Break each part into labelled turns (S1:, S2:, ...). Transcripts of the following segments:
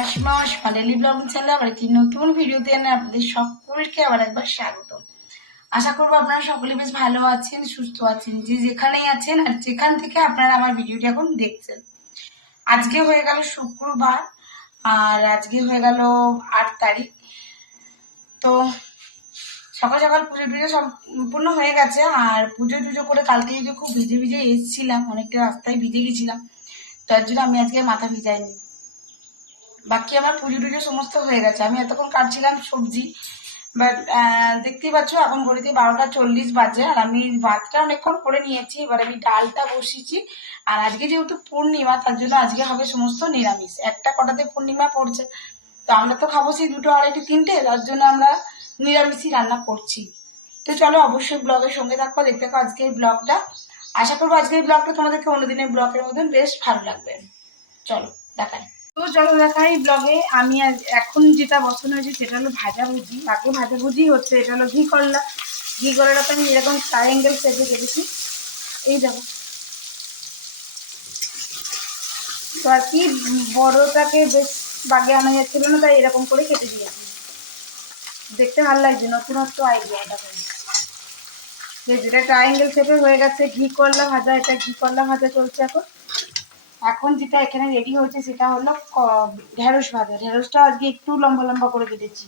S1: Asima daily blog চ্যানেলে আবার একটি নতুন ভিডিওতে এনে আপনাদের সকলকে আবার একবার স্বাগত আশা করব আপনারা সকলে বেশ ভালো আছেন, সুস্থ আছেন, যে যেখানেই আছেন আর যেখান থেকে আপনারা আমার ভিডিওটি এখন দেখছেন। আজকে হয়ে গেল শুক্রবার, আর আজকে হয়ে গেল আট তারিখ। তো সকাল সকাল পুজো টুজো সম্পূর্ণ হয়ে গেছে, আর পুজো টুজো করে কালকে যে খুব ভিজে ভিজে এসেছিলাম, অনেকটা রাস্তায় ভিজে গেছিলাম, তার জন্য আমি আজকে মাথা ভিজাইনি। বাকি আমার পুজো টুজো সমস্ত হয়ে গেছে। আমি এতক্ষণ কাটছিলাম সবজি বাট দেখতেই পাচ্ছ এখন ঘড়িতে বারোটা চল্লিশ বাজে, আর আমি ভাতটা অনেকক্ষণ করে নিয়েছি। এবার আমি ডালটা বসিয়েছি। আর আজকে যেহেতু পূর্ণিমা, তার জন্য আজকে হবে সমস্ত নিরামিষ। একটা কটাতে পূর্ণিমা পড়ছে। তো আমরা তো খাব সেই দুটো আড়াইটি, তিনটে, তার জন্য আমরা নিরামিষই রান্না করছি। তো চলো অবশ্যই ব্লগের সঙ্গে থাকো, দেখতে থাকো আজকের ব্লগটা। আশা করব আজকের ব্লগটা তোমাদেরকে অন্যদিনের ব্লগের মতন বেশ ভালো লাগবে। চলো, দেখাই। তো চলো দেখাই ব্লগে আমি আজ, এখন যেটা বসানো হয়েছে সেটা হলো ভাজা ভুজি। আগে ভাজা ভুজি হচ্ছে, এটা হলো ঘি করলা। ঘি করলাটা আমি এরকম ট্রায়াঙ্গেল শেপে কেটেছি। এই দেখো। তো আর কি বড়টাকে বেশ বাগে আনা যাচ্ছিল না, তাই এরকম করে কেটে দিয়েছি। দেখতে ভালো লাগছে, নতুনত্ব আইডিয়া এটা করে যেটা ট্রায়াঙ্গেল শেপে হয়ে গেছে, ঘি করলা ভাজা, এটা ঘি করলা ভাজা চলছে এখন। এখন যেটা এখানে রেডি হয়েছে সেটা হলো ঢেঁড়স ভাজা। ঢেঁড়সটা আজকে একটু লম্বা লম্বা করে কেটেছি।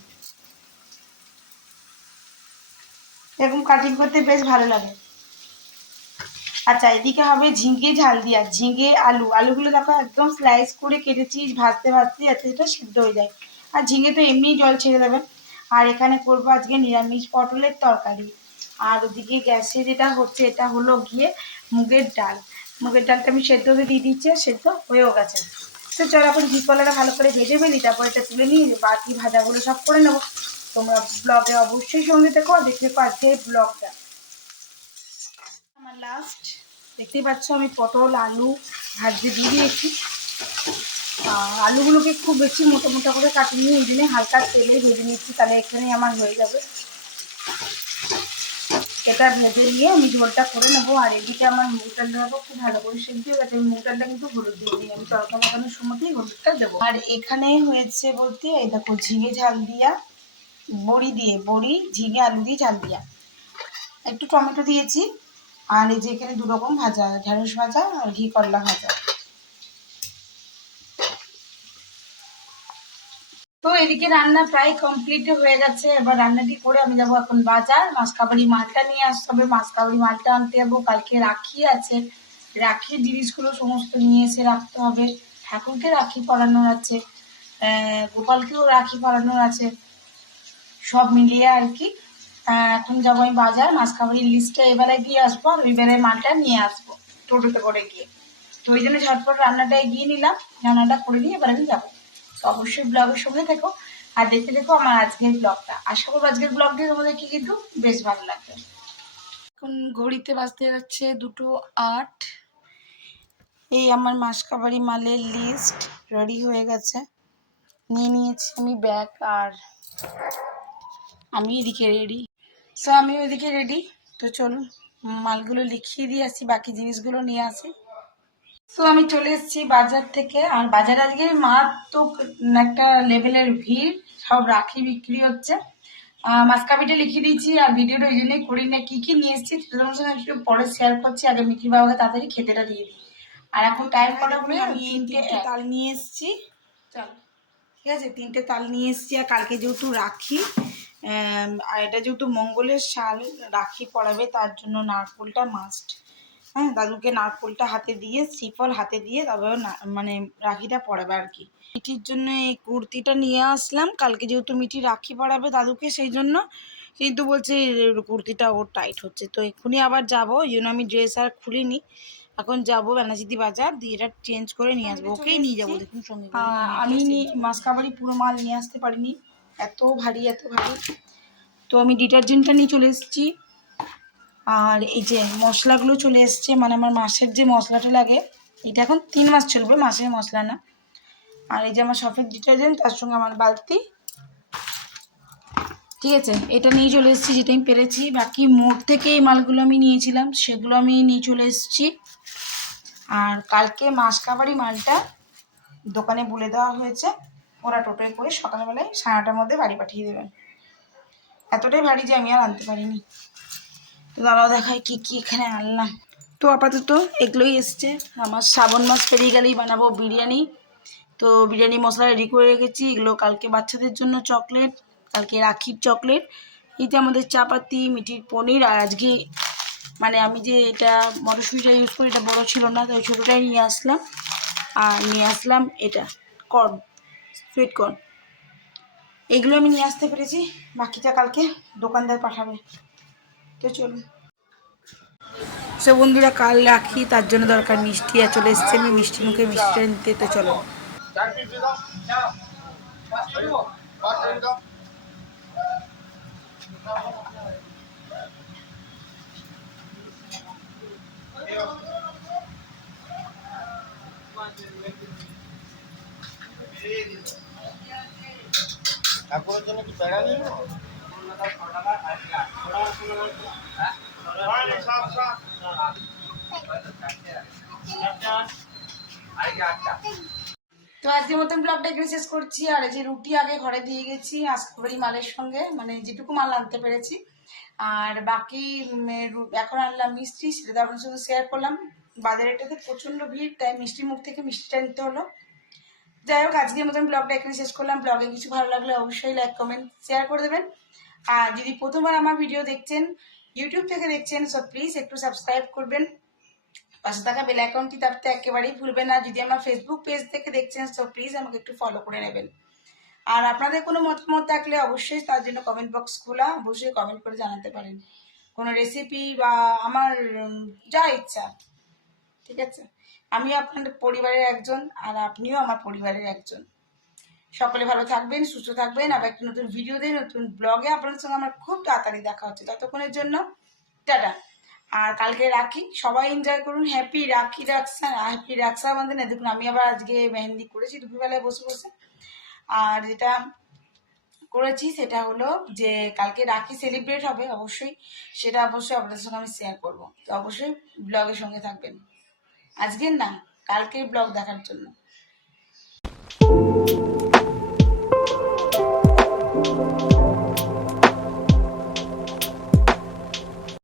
S1: এরকম কাটিং করতে বেশ ভালো লাগে। আচ্ছা এদিকে হবে ঝিঙে ঝাল দিয়া। ঝিঙে, আলু। আলুগুলো দেখো একদম স্লাইস করে কেটেছি, ভাজতে ভাজতে যাতে সেটা সিদ্ধ হয়ে যায়। আর ঝিঙে তো এমনি জল ছেড়ে দেবে। আর এখানে করব আজকে নিরামিষ পটলের তরকারি। আর ওদিকে গ্যাসে যেটা হচ্ছে, এটা হলো গিয়ে মুগের ডাল। মুগের ডালটা আমি সেদ্ধ হতে দিয়ে দিচ্ছি আর সেদ্ধ হয়েও গেছে। তো চল এখন ঘি কলাটা ভালো করে ভেজে ফেলি, তারপর এটা তুলে নিয়ে বাকি ভাজাগুলো সব করে নেব। তোমরা ব্লগে অবশ্যই সঙ্গে দেখো দেখতে পাচ্ছ আজকের ব্লগটা আমার লাস্ট দেখতেই পাচ্ছ আমি পটল, আলু ভাজতে দিয়ে দিয়েছি। আলুগুলোকে খুব বেশি মোটা মোটা করে কাটিয়ে নিয়ে এই জন্য হালকা তেলে ভেজে নিচ্ছি, তাহলে এখানে আমার হয়ে যাবে। এটা ভেজে নিয়ে আমি ঝোলটা করে নেব। আর এদিকে আমার মুগ ডাল খুব ভালো করে সেদ্ধ হয়ে গেছে। মুগ ডালটা কিন্তু হলুদ দিয়ে দিই, আমি তরকা লাগানোর সময়তেই হলুদটা দেবো। আর এখানে হয়েছে বলতে, এই দেখো ঝিঙে ঝাল দিয়া, বড়ি দিয়ে, বড়ি, ঝিঙে, আলু দিয়ে ঝাল দিয়া। একটু টমেটো দিয়েছি, আর এই যে এখানে দু রকম ভাজা, ঢেঁড়স ভাজা আর ঘি করলা ভাজা তো এদিকে রান্না প্রায় কমপ্লিট হয়ে গেছে। এবার রান্নাটি করে আমি যাব এখন বাজার। মাসকাবাড়ি মালটা নিয়ে আসতে হবে। মাসকাবাড়ি মালটা আনতে যাব। কালকে রাখি আছে। রাখির জিনিসগুলো সমস্ত নিয়ে এসে রাখতে হবে। ঠাকুরকে রাখি পরানোর আছে। গোপালকেও রাখি পরানোর আছে। সব মিলিয়ে আর কি। এখন যাব আমি বাজার। মাসকাবাড়ির লিস্টটা এবারে গিয়ে আসব আর এবারে মালটা নিয়ে আসব টোটোতে করে গিয়ে। তো ওই জন্য ঝটপট রান্নাটা এগিয়ে নিলাম। রান্নাটা করে নিয়ে এবার আমি যাব। তো অবশ্যই ব্লগের সঙ্গে থেকো। আর দেখতে দেখো আমার আজকের ব্লগটা আশা করব আজকের ব্লগটা তোমাদের কি কিন্তু বেশ ভালো লাগবে। এখন ঘড়িতে বাজতে যাচ্ছে দুটো আট। এই আমার মাসকাবাড়ি মালের লিস্ট রেডি হয়ে গেছে। নিয়ে নিয়েছি আমি ব্যাগ আর আমি এদিকে রেডি সো আমি ওইদিকে রেডি তো চলুন মালগুলো লিখিয়ে দিয়ে আসি বাকি জিনিসগুলো নিয়ে আসি। তো আমি চলে এসেছি বাজার থেকে। আর বাজারে আজকে মারাত্মক একটা লেভেলের ভিড় সব রাখি বিক্রি হচ্ছে। মাসকাবিটা লিখে দিয়েছি আর ভিডিওটা ওই জন্যই করি না কি কি নিয়ে এসেছি সেটা তোমার সঙ্গে একটু পরে শেয়ার করছি। আগে মিঠি বাবাকে তাড়াতাড়ি খেতেটা দিয়ে দিই। আর এখন টাইম কটা হবে আমি তিনটে তাল নিয়ে এসেছি। চল। ঠিক আছে তিনটে তাল নিয়ে এসেছি আর কালকে যেহেতু রাখি আর এটা যেহেতু মঙ্গলের শাল রাখি পড়াবে তার জন্য নারকোলটা মাস্ট হ্যাঁ দাদুকে নারকোলটা হাতে দিয়ে শ্রীফল হাতে দিয়ে তারপরে না- মানে রাখিটা পরাবে আর কি। মিঠির জন্য এই কুর্তিটা নিয়ে আসলাম। কালকে যেহেতু মিঠি রাখি পরাবে দাদুকে সেই জন্য কিন্তু বলছে কুর্তিটা ওর টাইট হচ্ছে। তো এক্ষুনি আবার যাব ওই জন্য আমি ড্রেস আর খুলিনি। এখন যাব বেনাচিতি বাজার দিয়ে এটা চেঞ্জ করে নিয়ে আসব। ওকেই নিয়ে যাব দেখুন সঙ্গে করে। আমি মাসকাবাড়ি পুরো মাল নিয়ে আসতে পারিনি। এত ভারী এত ভারী। তো আমি ডিটারজেন্টটা নিয়ে চলে এসেছি। আর এই যে মশলাগুলো চলে এসছে মানে আমার মাসের যে মশলাটা লাগে, এটা এখন তিন মাস চলবে, মাসের মশলা না। আর এই যে আমার সফেদ ডিটারজেন্ট, তার সঙ্গে আমার বালতি। ঠিক আছে, এটা নিয়ে চলে এসেছি যেটা আমি পেরেছি। বাকি মোড় থেকে এই মালগুলো আমি নিয়েছিলাম, সেগুলো আমি নিয়ে চলে এসেছি। আর কালকে মাসকাবাড়ি মালটা দোকানে বলে দেওয়া হয়েছে, ওরা টোটোয় করে সকালবেলায় সাড়ে নটার মধ্যে বাড়ি পাঠিয়ে দেবেন। এতটাই ভারী যে আমি আর আনতে পারিনি। তো দাঁড়াও দেখায় কি কি এখানে আনলাম। তো আপাতত এগুলোই এসছে। আমার শ্রাবণ মাস পেরিয়ে গেলেই বানাবো বিরিয়ানি। তো বিরিয়ানি মশলা রেডি করে রেখেছি। এগুলো কালকে বাচ্চাদের জন্য চকলেট কালকে রাখির চকলেট এই যে আমাদের চাপাতি, মিঠির পনির, আর আজকে মানে আমি যে এটা মটরশুঁটিটা ইউজ করি, এটা বড় ছিল না, তাই ছোটোটাই নিয়ে আসলাম। আর নিয়ে আসলাম এটা কর্ন সুইট কর্ন এগুলো আমি নিয়ে আসতে পেরেছি। বাকিটা কালকে দোকানদার পাঠাবে। তো চলুন সে বন্ধুরা, কাল রাখি, তার জন্য দরকার মিষ্টি, আর চলে এসছে আমি মিষ্টি মুখে মিষ্টিটা নিতে, তো চলো
S2: ঠাকুরের জন্য কি প্যাড়া নিয়ে?
S1: তো আজকের মতন ব্লগটা এখানে শেষ করছি। আর এই যে রুটি আগে ঘরে দিয়ে গেছি আজকেবাড়ি মালের সঙ্গে মানে যেটুকু মাল আনতে পেরেছি। আর বাকি এখন আনলাম মিষ্টি, সেটা তো আপনার সাথে শেয়ার করলাম। বাজারেটাতে প্রচণ্ড ভিড়, তাই মিষ্টির মুখ থেকে মিষ্টিটা নিতে হলো। যাই হোক, আজকের মতন ব্লগটা এখানে শেষ করলাম। ব্লগে কিছু ভালো লাগলে অবশ্যই লাইক কমেন্ট শেয়ার করে দেবেন। আর যদি প্রথমবার আমার ভিডিও দেখছেন ইউটিউব থেকে দেখছেন সো প্লিজ একটু সাবস্ক্রাইব করবেন। পাশে থাকা বেল আইকনটি চাপতে একেবারেই ভুলবেন না। যদি আমার ফেসবুক পেজ থেকে দেখছেন তো প্লিজ আমাকে একটু ফলো করে নেবেন। আর আপনাদের কোনো মতামত থাকলে অবশ্যই তার জন্য কমেন্ট বক্স খোলা। অবশ্যই কমেন্ট করে জানাতে পারেন। কোনো রেসিপি বা আমার যা ইচ্ছা। ঠিক আছে? আমি আপনাদের পরিবারের একজন আর আপনিও আমার পরিবারের একজন। সকলে ভালো থাকবেন, সুস্থ থাকবেন। আবার একটা নতুন ভিডিও দিয়ে, নতুন ব্লগে আপনাদের সঙ্গে আমার খুব তাড়াতাড়ি দেখা হচ্ছে। ততক্ষণের জন্য টাটা। আর কালকে রাখি। সবাই এনজয় করুন। হ্যাপি রাখি রাখসা হ্যাপি রাখসা আমাদের না দেখুন, আমি আবার আজকে মেহেন্দি করেছি, দুপুরবেলায় বসে বসে। আর যেটা করেছি, সেটা হলো যে কালকে রাখি সেলিব্রেট হবে অবশ্যই। সেটা অবশ্যই আপনাদের সঙ্গে আমি শেয়ার করব। তো অবশ্যই ব্লগের সঙ্গে থাকবেন। আজকের না, কালকের ব্লগ দেখার জন্য।